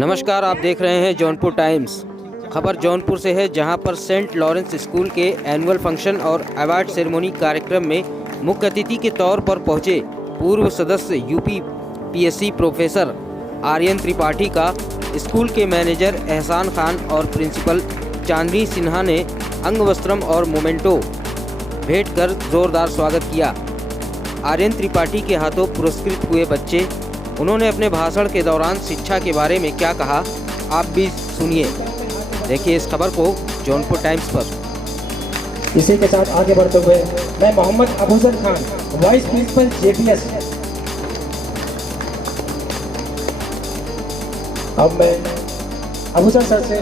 नमस्कार, आप देख रहे हैं जौनपुर टाइम्स। खबर जौनपुर से है, जहां पर सेंट लॉरेंस स्कूल के एनुअल फंक्शन और अवार्ड सेरेमनी कार्यक्रम में मुख्य अतिथि के तौर पर पहुंचे पूर्व सदस्य UP PSC professor Aryan Tripathi का स्कूल के मैनेजर एहसान खान और प्रिंसिपल चांदनी सिन्हा ने अंग वस्त्रम और मोमेंटो भेंट कर जोरदार स्वागत किया। आर्यन त्रिपाठी के हाथों पुरस्कृत हुए बच्चे, उन्होंने अपने भाषण के दौरान शिक्षा के बारे में क्या कहा, आप भी सुनिए। देखिए इस खबर को जौनपुर टाइम्स पर। इसी के साथ आगे बढ़ते हुए मैं Mohammad Abuzar Khan, vice principal JPS. अब मैं अबूजर सर से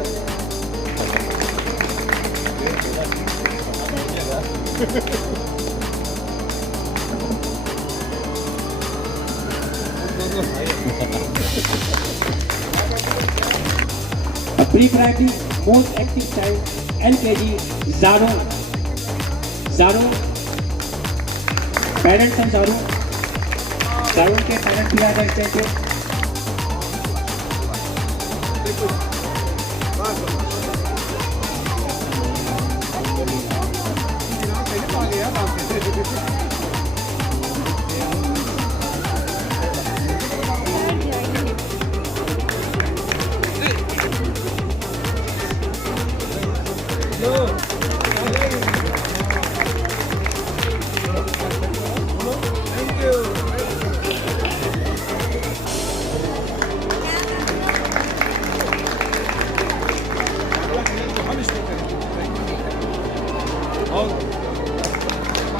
pre primary most active child LKG Jaro parents and Jaro के पेरेंट भी आ गए थे।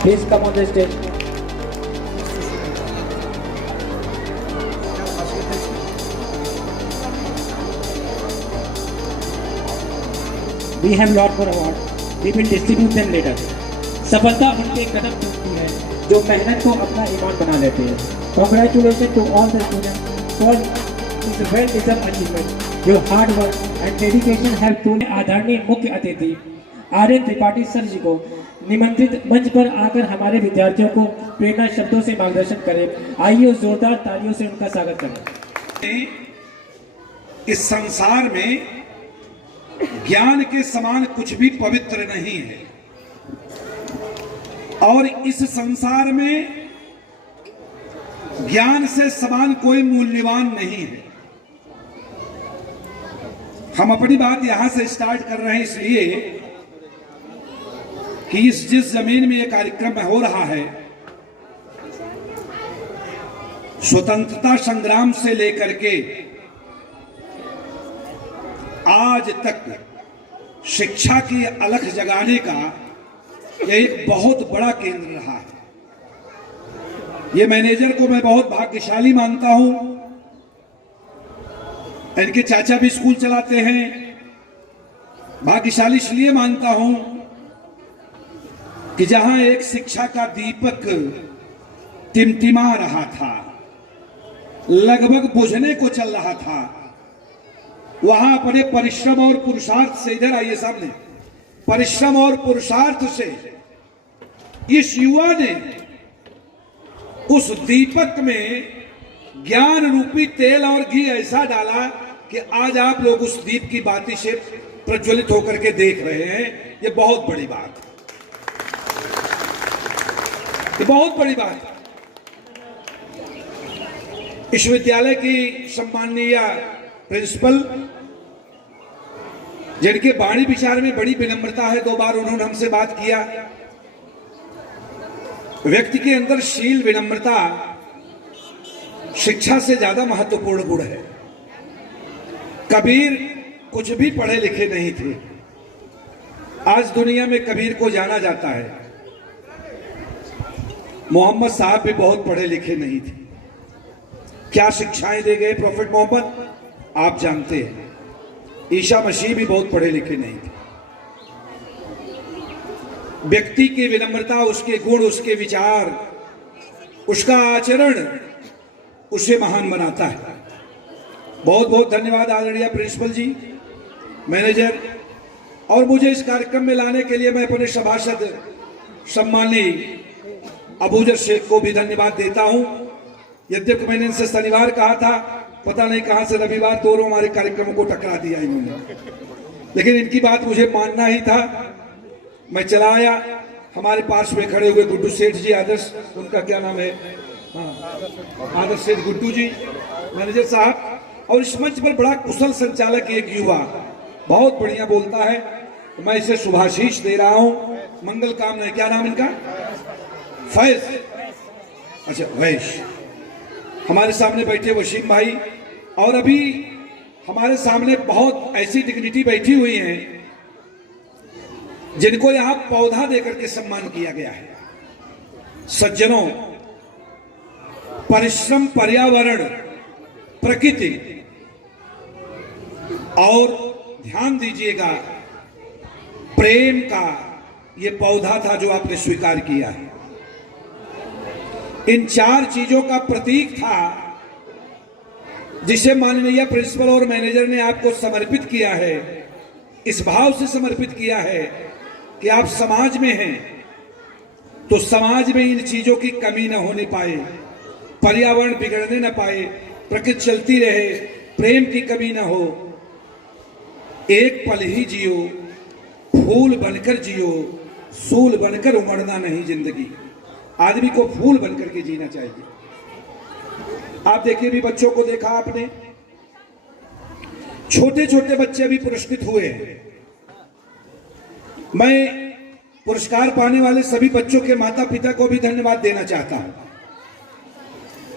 Please come on the stage. We have lot more awards. We will distribute them later. सफलता उनके कदम चूमती है जो मेहनत को अपना ईमान बना लेते हैं। Congratulations to all the students for this well-deserved achievement. Your hard work and dedication have truly आदरणीय मुख्य अतिथि आर्यन त्रिपाठी सर जी को निमंत्रित मंच पर आकर हमारे विद्यार्थियों को प्रेरणा शब्दों से मार्गदर्शन करें। आइए जोरदार तालियों से उनका स्वागत करें। इस संसार में ज्ञान के समान कुछ भी पवित्र नहीं है और इस संसार में ज्ञान से समान कोई मूल्यवान नहीं है। हम अपनी बात यहां से स्टार्ट कर रहे हैं इसलिए कि जिस जमीन में यह कार्यक्रम हो रहा है, स्वतंत्रता संग्राम से लेकर के आज तक शिक्षा की अलख जगाने का यह एक बहुत बड़ा केंद्र रहा है। ये मैनेजर को मैं बहुत भाग्यशाली मानता हूं। इनके चाचा भी स्कूल चलाते हैं। भाग्यशाली इसलिए मानता हूं कि जहां एक शिक्षा का दीपक टिमटिमा रहा था, लगभग बुझने को चल रहा था, वहां अपने परिश्रम और पुरुषार्थ से, इधर आइए सामने, परिश्रम और पुरुषार्थ से इस युवा ने उस दीपक में ज्ञान रूपी तेल और घी ऐसा डाला कि आज आप लोग उस दीप की बाती से प्रज्वलित होकर के देख रहे हैं। ये बहुत बड़ी बात है, ये बहुत बड़ी बात है। इस विद्यालय की सम्माननीय प्रिंसिपल, जिनके वाणी विचार में बड़ी विनम्रता है, 2 बार उन्होंने हमसे बात किया। व्यक्ति के अंदर शील, विनम्रता शिक्षा से ज्यादा महत्वपूर्ण गुण है। कबीर कुछ भी पढ़े लिखे नहीं थे, आज दुनिया में कबीर को जाना जाता है। मोहम्मद साहब भी बहुत पढ़े लिखे नहीं थे। क्या शिक्षाएं दे गए प्रॉफेट मोहम्मद, आप जानते हैं। ईसा मसीह भी बहुत पढ़े लिखे नहीं थे। व्यक्ति की विनम्रता, उसके गुण, उसके विचार, उसका आचरण उसे महान बनाता है। बहुत बहुत धन्यवाद आदरणीय प्रिंसिपल जी, मैनेजर, और मुझे इस कार्यक्रम में लाने के लिए मैं अपने सभासद सम्माननीय अबूजर शेख को भी धन्यवाद देता हूं। यद्यपि मैंने इनसे शनिवार कहा था पता नहीं कहां से रविवार दोनों हमारे कार्यक्रमों को टकरा दिया इन्होंने, लेकिन इनकी बात मुझे मानना ही था। मैं चला आया। हमारे पास में खड़े हुए गुड्डू सेठ जी, आदर्श, उनका क्या नाम है, हाँ, आदर्श सेठ गुड्डू जी मैनेजर साहब, और इस मंच पर बड़ा कुशल संचालक एक युवा बहुत बढ़िया बोलता है, तो मैं इसे शुभाशीष दे रहा हूं, मंगल कामना। क्या नाम इनका? फैज, अच्छा वैश। हमारे सामने बैठे वसीम भाई, और अभी हमारे सामने बहुत ऐसी डिग्निटी बैठी हुई हैं जिनको यहां पौधा देकर के सम्मान किया गया है। सज्जनों, परिश्रम, पर्यावरण, प्रकृति, और ध्यान दीजिएगा प्रेम का ये पौधा था जो आपने स्वीकार किया है। इन 4 चीजों का प्रतीक था जिसे माननीय प्रिंसिपल और मैनेजर ने आपको समर्पित किया है। इस भाव से समर्पित किया है कि आप समाज में हैं तो समाज में इन चीजों की कमी न होने पाए, पर्यावरण बिगड़ने न पाए, प्रकृति चलती रहे, प्रेम की कमी न हो। एक पल ही जियो, फूल बनकर जियो, सूल बनकर उमड़ना नहीं जिंदगी। आदमी को फूल बनकर के जीना चाहिए। आप देखिए, भी बच्चों को देखा आपने, छोटे छोटे बच्चे भी पुरस्कृत हुए हैं। मैं पुरस्कार पाने वाले सभी बच्चों के माता पिता को भी धन्यवाद देना चाहता हूं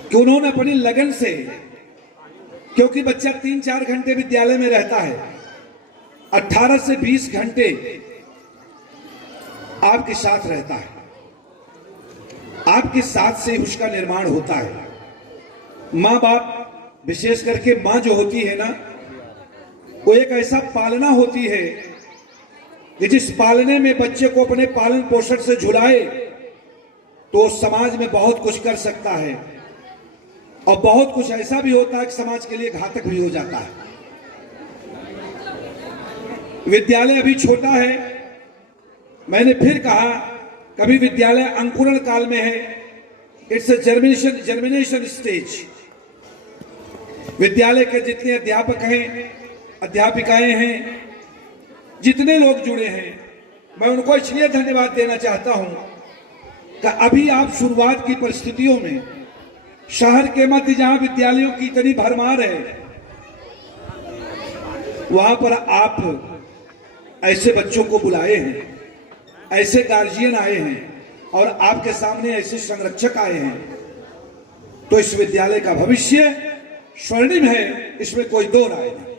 कि उन्होंने अपनी लगन से, क्योंकि बच्चा 3-4 घंटे विद्यालय में रहता है, 18 से 20 घंटे आपके साथ रहता है, आपके साथ से उसका निर्माण होता है। माँ बाप, विशेष करके माँ जो होती है ना, वो एक ऐसा पालना होती है कि जिस पालने में बच्चे को अपने पालन पोषण से झुलाए तो समाज में बहुत कुछ कर सकता है, और बहुत कुछ ऐसा भी होता है कि समाज के लिए घातक भी हो जाता है। विद्यालय अभी छोटा है, मैंने फिर कहा, कभी विद्यालय अंकुरण काल में है, इट्स अ जर्मिनेशन स्टेज। विद्यालय के जितने अध्यापक हैं, अध्यापिकाएं हैं, जितने लोग जुड़े हैं, मैं उनको इसलिए धन्यवाद देना चाहता हूं कि अभी आप शुरुआत की परिस्थितियों में शहर के मध्य जहां विद्यालयों की इतनी भरमार है, वहां पर आप ऐसे बच्चों को बुलाए हैं, ऐसे गार्जियन आए हैं, और आपके सामने ऐसे संरक्षक आए हैं, तो इस विद्यालय का भविष्य स्वर्णिम है, इसमें कोई दो राय नहीं।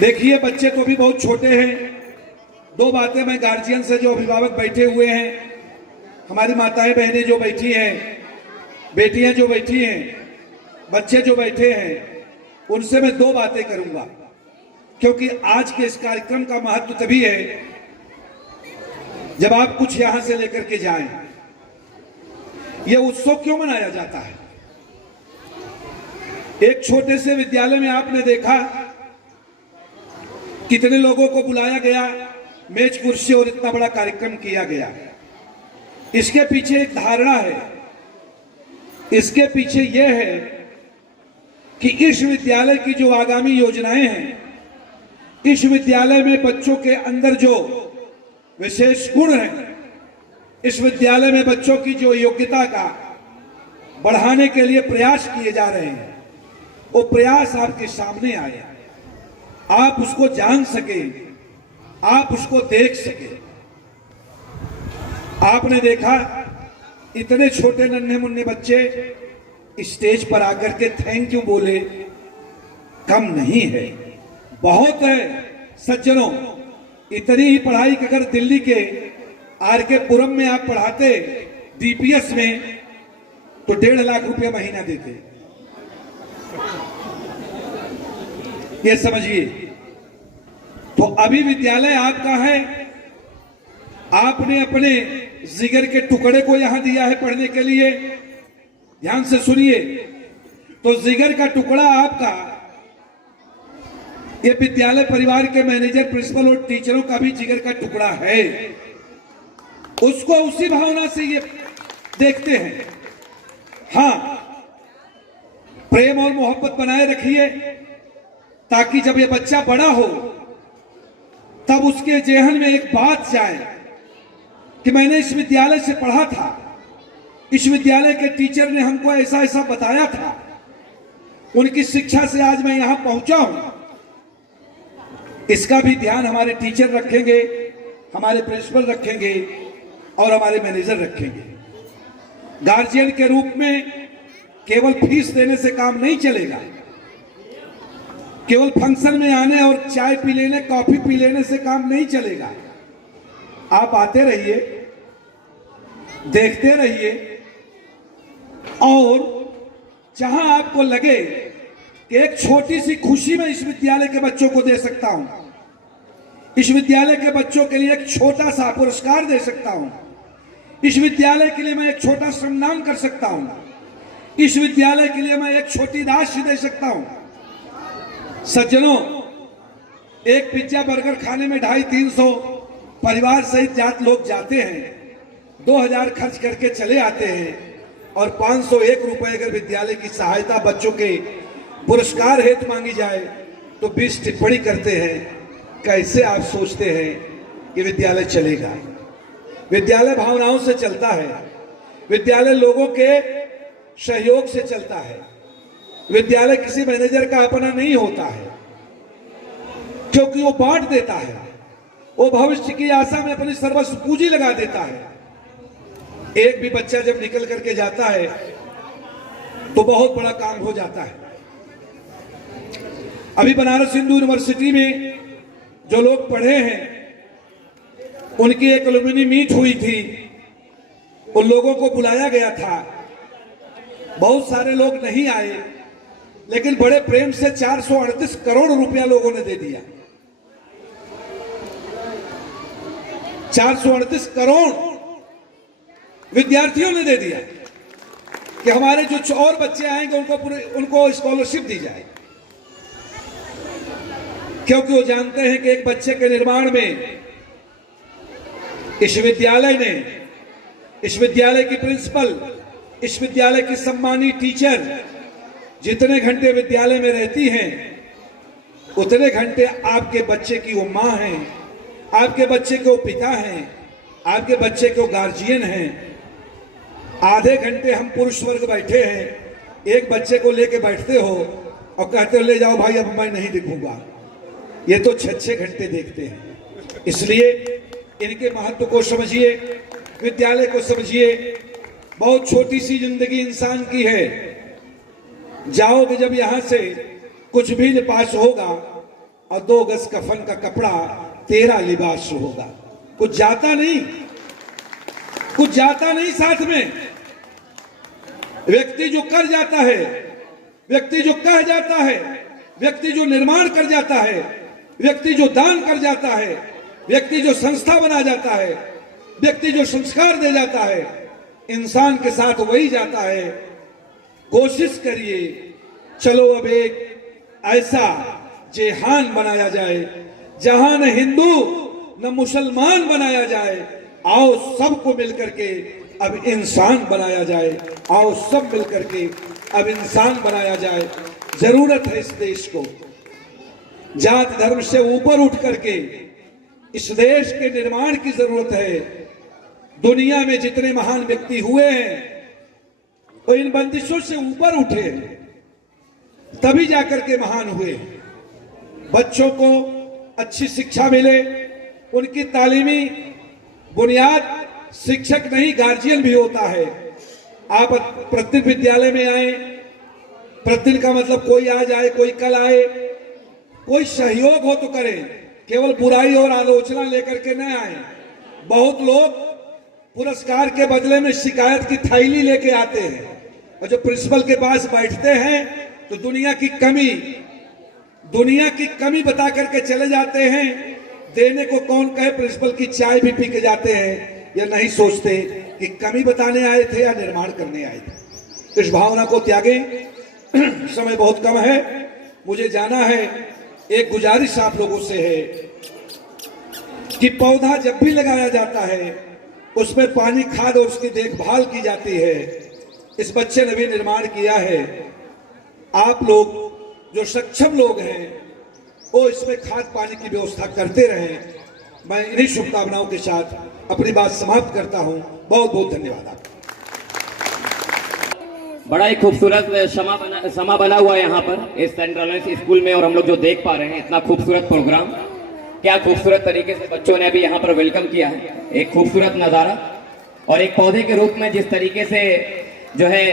देखिए, बच्चे तो भी बहुत छोटे हैं। 2 बातें मैं गार्जियन से, जो अभिभावक बैठे हुए हैं, हमारी माताएं बहनें जो बैठी हैं, बेटियां जो बैठी हैं, बच्चे जो बैठे हैं, उनसे मैं 2 बातें करूंगा, क्योंकि आज के इस कार्यक्रम का महत्व तभी है जब आप कुछ यहां से लेकर के जाएं। यह उत्सव क्यों मनाया जाता है? एक छोटे से विद्यालय में आपने देखा कितने लोगों को बुलाया गया, मेज कुर्सी और इतना बड़ा कार्यक्रम किया गया। इसके पीछे एक धारणा है, इसके पीछे यह है कि इस विद्यालय की जो आगामी योजनाएं हैं, इस विद्यालय में बच्चों के अंदर जो विशेष गुण हैं, इस विद्यालय में बच्चों की जो योग्यता का बढ़ाने के लिए प्रयास किए जा रहे हैं, वो प्रयास आपके सामने आए, आप उसको जान सके, आप उसको देख सके। आपने देखा इतने छोटे नन्हे मुन्ने बच्चे स्टेज पर आकर के थैंक यू बोले, कम नहीं है, बहुत है। सज्जनों, इतनी ही पढ़ाई कि अगर दिल्ली के आरके पुरम में आप पढ़ाते डीपीएस में, तो 1.5 लाख रुपया महीना देते। ये समझिए। तो अभी विद्यालय आपका है, आपने अपने जिगर के टुकड़े को यहां दिया है पढ़ने के लिए। ध्यान से सुनिए, तो जिगर का टुकड़ा आपका, ये विद्यालय परिवार के मैनेजर, प्रिंसिपल और टीचरों का भी जिगर का टुकड़ा है। उसको उसी भावना से ये देखते हैं। हाँ, प्रेम और मोहब्बत बनाए रखिए, ताकि जब ये बच्चा बड़ा हो तब उसके जेहन में एक बात जाए कि मैंने इस विद्यालय से पढ़ा था, इस विद्यालय के टीचर ने हमको ऐसा ऐसा बताया था, उनकी शिक्षा से आज मैं यहां पहुंचा हूं। इसका भी ध्यान हमारे टीचर रखेंगे, हमारे प्रिंसिपल रखेंगे और हमारे मैनेजर रखेंगे। गार्जियन के रूप में केवल फीस देने से काम नहीं चलेगा, केवल फंक्शन में आने और चाय पी लेने, कॉफी पी लेने से काम नहीं चलेगा। आप आते रहिए, देखते रहिए, और जहां आपको लगे कि एक छोटी सी खुशी मैं इस विद्यालय के बच्चों को दे सकता हूं, इस विद्यालय के बच्चों के लिए एक छोटा सा पुरस्कार दे सकता हूं, इस विद्यालय के लिए मैं एक छोटा श्रमदान कर सकता हूं, इस विद्यालय के लिए मैं एक छोटी राशि दे सकता हूं। सज्जनों, एक पिज्जा बर्गर खाने में 250-300 परिवार सहित जात लोग जाते हैं, 2000 खर्च करके चले आते हैं, और 501 रुपए अगर विद्यालय की सहायता बच्चों के पुरस्कार हेतु मांगी जाए तो 20 टिप्पणी करते हैं। कैसे आप सोचते हैं कि विद्यालय चलेगा? विद्यालय भावनाओं से चलता है, विद्यालय लोगों के सहयोग से चलता है, विद्यालय किसी मैनेजर का अपना नहीं होता है, क्योंकि वो बांट देता है, वो भविष्य की आशा में अपनी सर्वस्व पूंजी लगा देता है। एक भी बच्चा जब निकल करके जाता है तो बहुत बड़ा काम हो जाता है। अभी बनारस हिंदू यूनिवर्सिटी में जो लोग पढ़े हैं, उनकी एक एलुमनी मीट हुई थी, उन लोगों को बुलाया गया था, बहुत सारे लोग नहीं आए, लेकिन बड़े प्रेम से 438 करोड़ रुपया लोगों ने दे दिया। 438 करोड़ विद्यार्थियों ने दे दिया कि हमारे जो और बच्चे आएंगे उनको स्कॉलरशिप दी जाए, क्योंकि वो जानते हैं कि एक बच्चे के निर्माण में इस विद्यालय ने, इस विद्यालय की प्रिंसिपल, इस विद्यालय की सम्मानित टीचर जितने घंटे विद्यालय में रहती हैं, उतने घंटे आपके बच्चे की वो माँ हैं, आपके बच्चे के वो पिता हैं, आपके बच्चे के वो गार्जियन हैं। आधे घंटे हम पुरुष वर्ग बैठे हैं, एक बच्चे को लेके बैठते हो और कहते हो ले जाओ भाई, अब मैं नहीं दिखूंगा। ये तो 6-6 घंटे देखते हैं। इसलिए इनके महत्व को समझिए, विद्यालय को समझिए। बहुत छोटी सी जिंदगी इंसान की है। जाओगे जब यहां से, कुछ भी लिबास होगा और 2 गज कफन का कपड़ा, तेरा लिबास होगा। कुछ जाता नहीं, कुछ जाता नहीं साथ में। व्यक्ति जो कर जाता है, व्यक्ति जो कह जाता है, व्यक्ति जो निर्माण कर जाता है, व्यक्ति जो दान कर जाता है, व्यक्ति जो संस्था बना जाता है, व्यक्ति जो संस्कार दे जाता है, इंसान के साथ वही जाता है। कोशिश करिए, चलो अब एक ऐसा जेहान बनाया जाए जहां न हिंदू न मुसलमान बनाया जाए। आओ सबको मिलकर के अब इंसान बनाया जाए, आओ सब मिलकर के अब इंसान बनाया जाए। जरूरत है इस देश को जात धर्म से ऊपर उठ करके इस देश के निर्माण की जरूरत है। दुनिया में जितने महान व्यक्ति हुए हैं वो इन बंदिशों से ऊपर उठे, तभी जाकर के महान हुए। बच्चों को अच्छी शिक्षा मिले, उनकी तालीमी बुनियाद शिक्षक नहीं गार्जियन भी होता है। आप प्रतिदिन विद्यालय में आए, प्रतिदिन का मतलब कोई आज आए कोई कल आए, कोई सहयोग हो तो करें, केवल बुराई और आलोचना लेकर के न आए। बहुत लोग पुरस्कार के बदले में शिकायत की थैली लेके आते हैं और जो प्रिंसिपल के पास बैठते हैं तो दुनिया की कमी बता करके चले जाते हैं। देने को कौन कहे, प्रिंसिपल की चाय भी पी के जाते हैं, या नहीं सोचते कि कमी बताने आए थे या निर्माण करने आए थे। इस भावना को त्यागें। समय बहुत कम है, मुझे जाना है। एक गुजारिश आप लोगों से है कि पौधा जब भी लगाया जाता है उसमें पानी, खाद और उसकी देखभाल की जाती है। इस बच्चे ने भी निर्माण किया है। आप लोग जो सक्षम लोग हैं वो इसमें खाद पानी की व्यवस्था करते रहें। मैं इन्हीं शुभकामनाओं के साथ अपनी बात समाप्त करता हूं। बहुत बहुत धन्यवाद आपका। बड़ा ही खूबसूरत समा बना हुआ है यहाँ पर इस सेंट लॉरेंस स्कूल में, और हम लोग जो देख पा रहे हैं इतना खूबसूरत प्रोग्राम, क्या खूबसूरत तरीके से बच्चों ने अभी यहाँ पर वेलकम किया है। एक खूबसूरत नज़ारा, और एक पौधे के रूप में जिस तरीके से जो है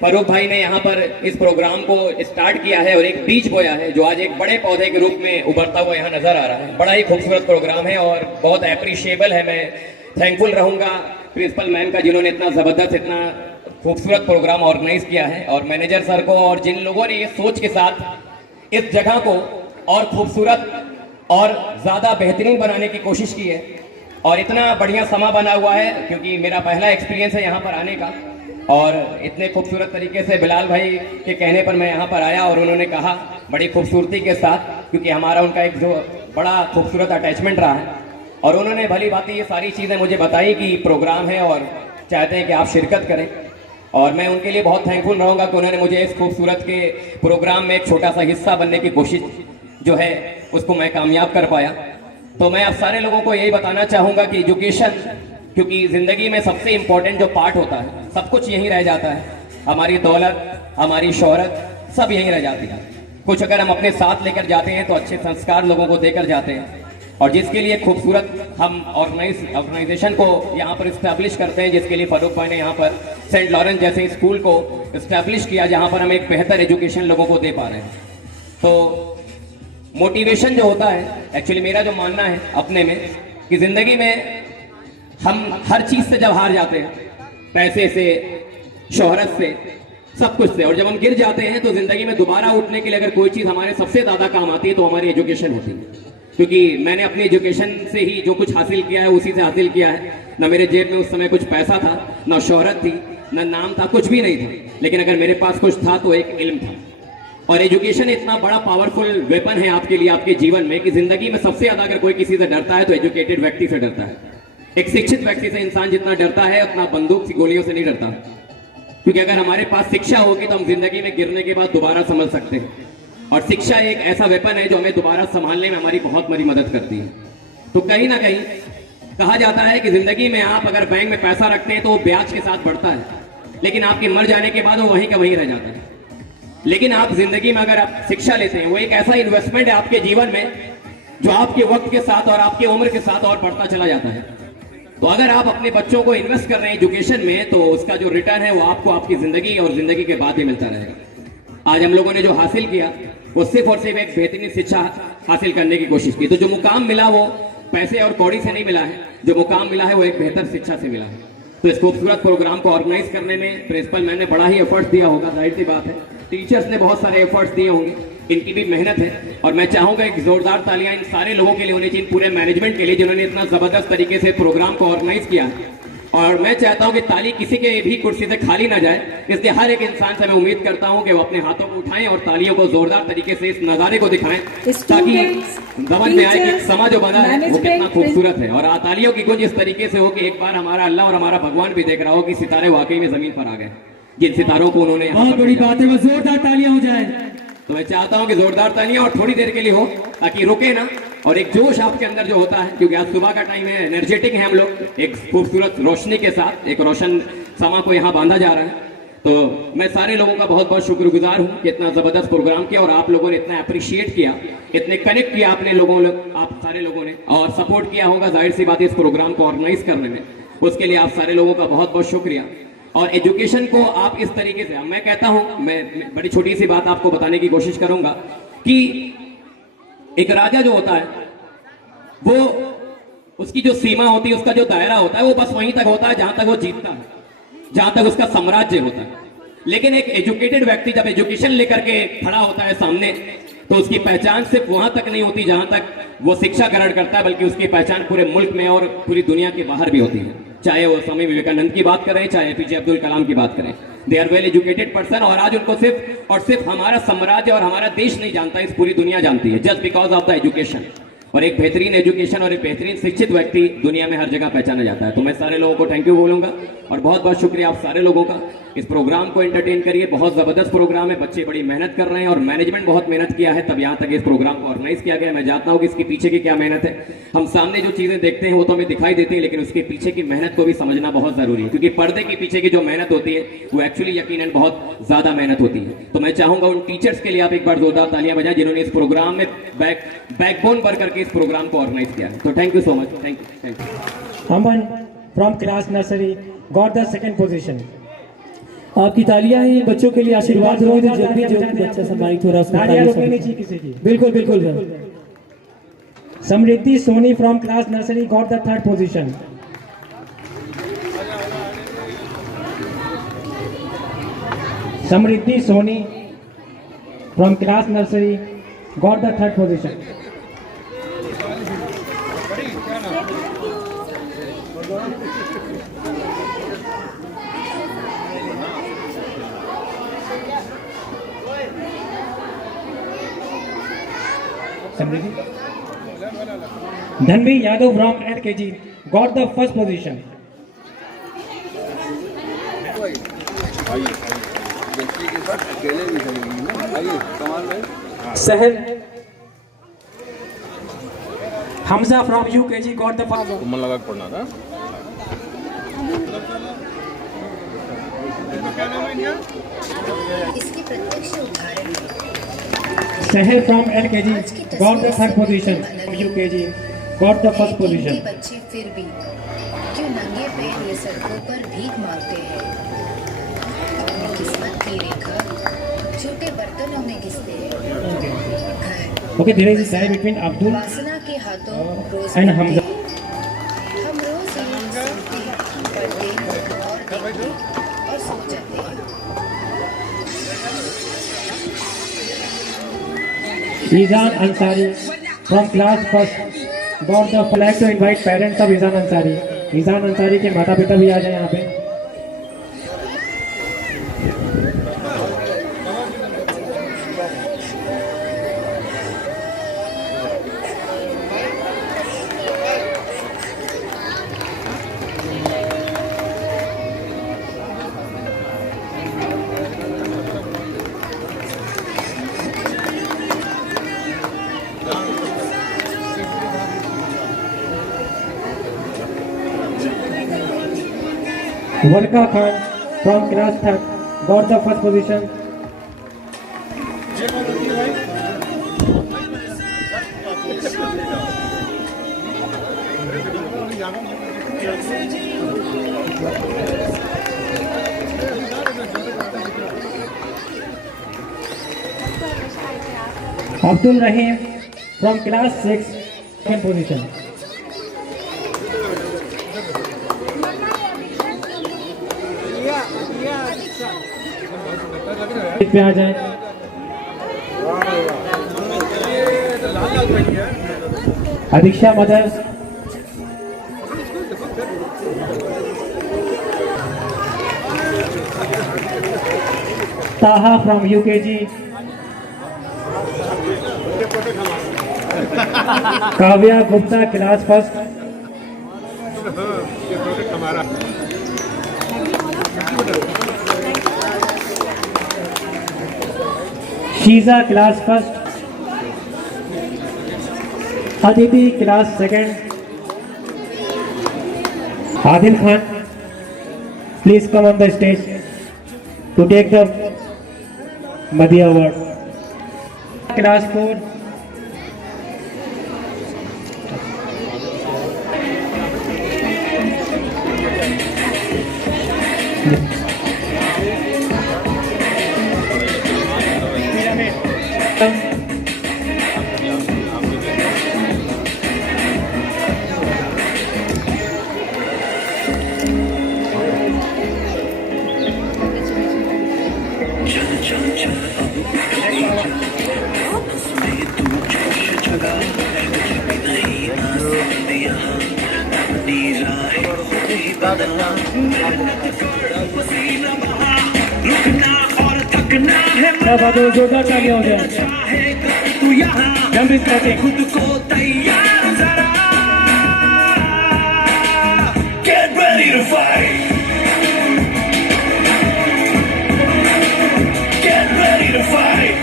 फरूक भाई ने यहाँ पर इस प्रोग्राम को स्टार्ट किया है और एक बीज बोया है जो आज एक बड़े पौधे के रूप में उभरता हुआ यहाँ नजर आ रहा है। बड़ा ही खूबसूरत प्रोग्राम है और बहुत अप्रिशिएबल है। मैं थैंकफुल रहूँगा प्रिंसिपल मैम का जिन्होंने इतना ज़बरदस्त इतना खूबसूरत प्रोग्राम ऑर्गेनाइज किया है, और मैनेजर सर को, और जिन लोगों ने ये सोच के साथ इस जगह को और खूबसूरत और ज़्यादा बेहतरीन बनाने की कोशिश की है। और इतना बढ़िया समा बना हुआ है क्योंकि मेरा पहला एक्सपीरियंस है यहाँ पर आने का, और इतने खूबसूरत तरीके से बिलाल भाई के कहने पर मैं यहाँ पर आया और उन्होंने कहा बड़ी खूबसूरती के साथ, क्योंकि हमारा उनका एक जो बड़ा खूबसूरत अटैचमेंट रहा है, और उन्होंने भली बात ये सारी चीज़ें मुझे बताई कि प्रोग्राम है और चाहते हैं कि आप शिरकत करें, और मैं उनके लिए बहुत थैंकफुल रहूँगा कि उन्होंने मुझे इस खूबसूरत के प्रोग्राम में एक छोटा सा हिस्सा बनने की कोशिश जो है उसको मैं कामयाब कर पाया। तो मैं आप सारे लोगों को यही बताना चाहूँगा कि एजुकेशन, क्योंकि ज़िंदगी में सबसे इम्पोर्टेंट जो पार्ट होता है, सब कुछ यहीं रह जाता है, हमारी दौलत, हमारी शोहरत, सब यहीं रह जाती है। कुछ अगर हम अपने साथ लेकर जाते हैं तो अच्छे संस्कार लोगों को देकर जाते हैं, और जिसके लिए खूबसूरत हम ऑर्गेनाइजेशन को यहाँ पर इस्टेब्लिश करते हैं, जिसके लिए फरूक भाई ने यहाँ पर सेंट लॉरेंस जैसे स्कूल को इस्टेब्लिश किया जहाँ पर हम एक बेहतर एजुकेशन लोगों को दे पा रहे हैं। तो मोटिवेशन जो होता है, एक्चुअली मेरा जो मानना है अपने में कि ज़िंदगी में हम हर चीज़ से जब हार जाते हैं, पैसे से, शोहरत से, सब कुछ से, और जब हम गिर जाते हैं तो ज़िंदगी में दोबारा उठने के लिए अगर कोई चीज़ हमारे सबसे ज़्यादा काम आती है तो हमारी एजुकेशन होती है। क्योंकि मैंने अपनी एजुकेशन से ही जो कुछ हासिल किया है उसी से हासिल किया है। ना मेरे जेब में उस समय कुछ पैसा था, ना शोहरत थी, ना नाम था, कुछ भी नहीं था, लेकिन अगर मेरे पास कुछ था तो एक इल्म था। और एजुकेशन इतना बड़ा पावरफुल वेपन है आपके लिए, आपके जीवन में, कि जिंदगी में सबसे ज्यादा अगर कोई किसी से डरता है तो एजुकेटेड व्यक्ति से डरता है। एक शिक्षित व्यक्ति से इंसान जितना डरता है उतना बंदूक की गोलियों से नहीं डरता, क्योंकि अगर हमारे पास शिक्षा होगी तो हम जिंदगी में गिरने के बाद दोबारा संभल सकते हैं। और शिक्षा एक ऐसा वेपन है जो हमें दोबारा संभालने में हमारी बहुत बड़ी मदद करती है। तो कहीं ना कहीं कहा जाता है कि जिंदगी में आप अगर बैंक में पैसा रखते हैं तो वो ब्याज के साथ बढ़ता है, लेकिन आपके मर जाने के बाद वो वहीं का वहीं रह जाता है। लेकिन आप जिंदगी में अगर आप शिक्षा लेते हैं, वो एक ऐसा इन्वेस्टमेंट है आपके जीवन में जो आपके वक्त के साथ और आपकी उम्र के साथ और बढ़ता चला जाता है। तो अगर आप अपने बच्चों को इन्वेस्ट कर रहे हैं एजुकेशन में, तो उसका जो रिटर्न है वो आपको आपकी जिंदगी और जिंदगी के बाद ही मिलता रहेगा। आज हम लोगों ने जो हासिल किया वो सिर्फ और सिर्फ एक बेहतरीन शिक्षा हासिल करने की कोशिश की। तो जो मुकाम मिला वो पैसे और कौड़ी से नहीं मिला है, जो मुकाम मिला है वो एक बेहतर शिक्षा से मिला है। तो इस खूबसूरत प्रोग्राम को ऑर्गेनाइज करने में प्रिंसिपल मैम ने बड़ा ही एफर्ट्स दिया होगा, जाहिर सी बात है। टीचर्स ने बहुत सारे एफर्ट्स दिए होंगे, इनकी भी मेहनत है। और मैं चाहूंगा एक जोरदार तालियां इन सारे लोगों के लिए होनी चाहिए, पूरे मैनेजमेंट के लिए, जिन्होंने इतना जबरदस्त तरीके से प्रोग्राम को ऑर्गेनाइज किया। और मैं चाहता हूं कि ताली किसी के भी कुर्सी से खाली ना जाए, इसलिए हर एक इंसान से मैं उम्मीद करता हूं कि वो अपने हाथों को उठाएं और तालियों को जोरदार तरीके से इस नजारे को दिखाएं, ताकि समझ में आए कि समा जो बना है वो कितना खूबसूरत है। और तालियों की गूंज इस तरीके से हो कि एक बार हमारा अल्लाह और हमारा भगवान भी देख रहा हो कि सितारे वाकई में जमीन पर आ गए, जिन सितारों को उन्होंने। बहुत बड़ी बात है, वो जोरदार तालियां हो जाए। तो मैं चाहता हूं कि जोरदार तालियां और थोड़ी देर के लिए हो, ताकि रुके ना, और एक जोश आपके अंदर जो होता है, क्योंकि आज सुबह का टाइम है, एनर्जेटिक है हम लोग, एक खूबसूरत रोशनी के साथ एक रोशन समा को यहाँ बांधा जा रहा है। तो मैं सारे लोगों का बहुत बहुत शुक्रगुजार हूँ कि इतना जबरदस्त प्रोग्राम किया और आप लोगों ने इतना अप्रिशिएट किया, इतने कनेक्ट किया आपने लोगों आप सारे लोगों ने, और सपोर्ट किया होगा जाहिर सी बात है इस प्रोग्राम को ऑर्गेनाइज करने में। उसके लिए आप सारे लोगों का बहुत बहुत शुक्रिया। और एजुकेशन को आप इस तरीके से, मैं कहता हूं, मैं बड़ी छोटी सी बात आपको बताने की कोशिश करूंगा कि एक राजा जो होता है वो, उसकी जो सीमा होती है, उसका जो दायरा होता है, वो बस वहीं तक होता है जहां तक वो जीतता है, जहां तक उसका साम्राज्य होता है। लेकिन एक एजुकेटेड व्यक्ति जब एजुकेशन लेकर के खड़ा होता है सामने, तो उसकी पहचान सिर्फ वहां तक नहीं होती जहां तक वो शिक्षा ग्रहण करता है, बल्कि उसकी पहचान पूरे मुल्क में और पूरी दुनिया के बाहर भी होती है। चाहे वो स्वामी विवेकानंद की बात करें, चाहे एपीजे अब्दुल कलाम की बात करें, they are well educated person. और आज उनको सिर्फ और सिर्फ हमारा साम्राज्य और हमारा देश नहीं जानता, इस पूरी दुनिया जानती है, just because of the education. और एक बेहतरीन एजुकेशन और एक बेहतरीन शिक्षित व्यक्ति दुनिया में हर जगह पहचाना जाता है। तो मैं सारे लोगों को थैंक यू बोलूंगा और बहुत बहुत शुक्रिया आप सारे लोगों का। इस प्रोग्राम को एंटरटेन करिए। बहुत जबरदस्त प्रोग्राम है, बच्चे बड़ी मेहनत कर रहे हैं और मैनेजमेंट बहुत मेहनत किया है, तब यहाँ तक इस प्रोग्राम को ऑर्गेनाइज किया गया। मैं जानता हूँ कि इसके पीछे की क्या मेहनत है। हम सामने जो चीजें देखते हैं वो तो हमें दिखाई देती है, लेकिन उसके पीछे की मेहनत को भी समझना बहुत जरूरी है, क्योंकि पर्दे के पीछे की जो मेहनत होती है वो एक्चुअली यकीनन बहुत ज्यादा मेहनत होती है। तो मैं चाहूंगा उन टीचर्स के लिए आप एक बार जोरदार तालियां बजाएं जिन्होंने इस प्रोग्राम में बैकबोन पर करके इस प्रोग्राम को ऑर्गेनाइज किया है। तो thank you so much, thank you. Aman from class nursery got the second position. आपकी तालियां ही बच्चों के लिए आशीर्वाद हो, तो जब भी जो बच्चा सम्मानित हो रहा है उसको तालियां तालियां रोकनी चाहिए किसी की। बिल्कुल बिल्कुल sir. Samriddhi Soni from class nursery got the third position. Samriddhi Soni from class nursery got the third position. Dhanvi Yadav from LKG got the first position. Sahal Hamza from UKG got the first. मन लगा पढ़ना था। इसके प्रत्यक्ष उदाहरण Sahal from LKG got the third position. UKG got the first position. बच्चे फिर भी क्यों नंगे पैर ये सड़कों पर भीख मांगते हैं। अपनी किस्मत की रेखा छोटे बर्तनों में घिसते हैं। Okay, there is a tie between Abdul वासना के हाथों रोज and Hamza. हम रोज यही सुनते पढ़ते और देखते और सो जाते हैं। Izan Ansari from class first got the flag to invite parents of Izan Ansari. Izan Ansari के माता पिता भी आ जाए यहाँ पे। Warka Khan from class third got the first position. Abdul Rahim from class 6 second position. पे आ जाए। Adiksha mothers Taha from UKG। Kavya Gupta class first. Sheeja class first. Aditi class second. Adil Khan please come on the stage to take the मदिया award. Class 4 जोरदार तालियां हो जाए। खुद को तैयार जरा get ready to fight ready to fight.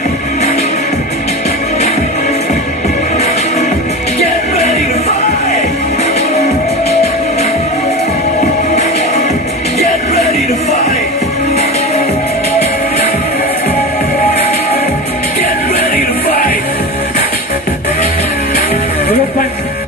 Get ready to fight. Get ready to fight. Get ready to fight. Look,